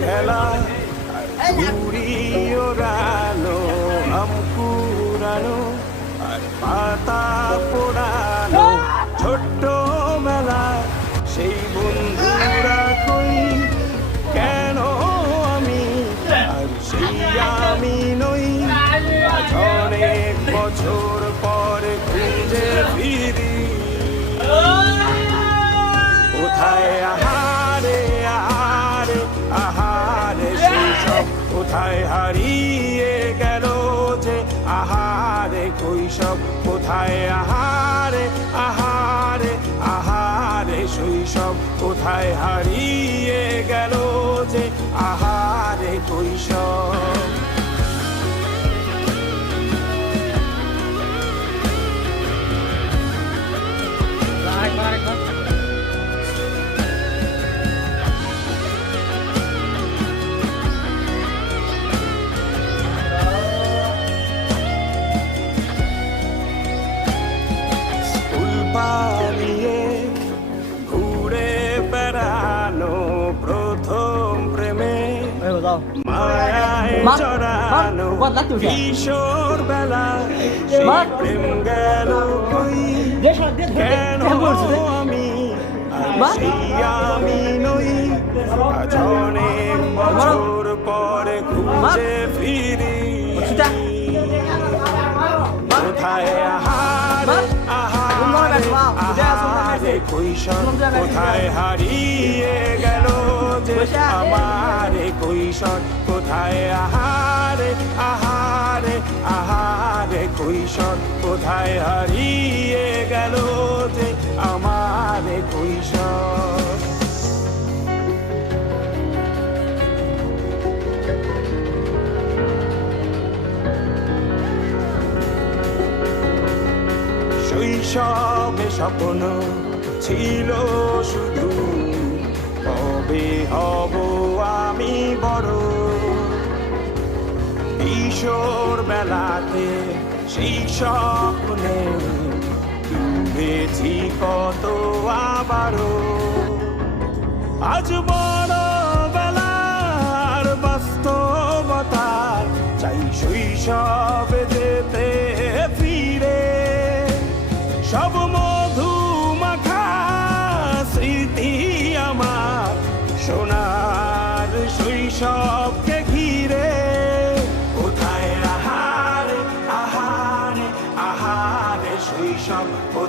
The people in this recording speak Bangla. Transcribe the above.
খেলা আর ঘুড়ি ওড়ানো আম কুড়ানো আর পাতা পোড়ানো ছোট্ট বছর পরে খুঁজে ফিরি। কোথায় আহারে আহারে আহারে সব কোথায় হারিয়ে গেল যে আহারে কৈশব? কোথায় আহারে আহারে আহারে শৈশব? কোথায় হারিয়ে গেল যে আহারে কৈশব? মা, জড়ানো মা, লাগতো ওটা? কিশোর বেলা। প্রেম গেল কই কেন আমি আমি নই আজ অনেক বছর পরে খুঁজে ফিরি কোথায় কৈশোর কোথায় হারিয়ে গেল যে আমার কৈশোর কোথায় আহারে আহারে আহারে কৈশোর কোথায় হারিয়ে গেল যে আমার কৈশোর শৈশবে স্বপ্ন ছিল শুধু। কবে হব আমি বড়। কিশোর বেলাতে সেই স্বপ্নে ডুবেছি কত আবারও। আজ বড় বেলার বাস্তবতার চাই শৈশবে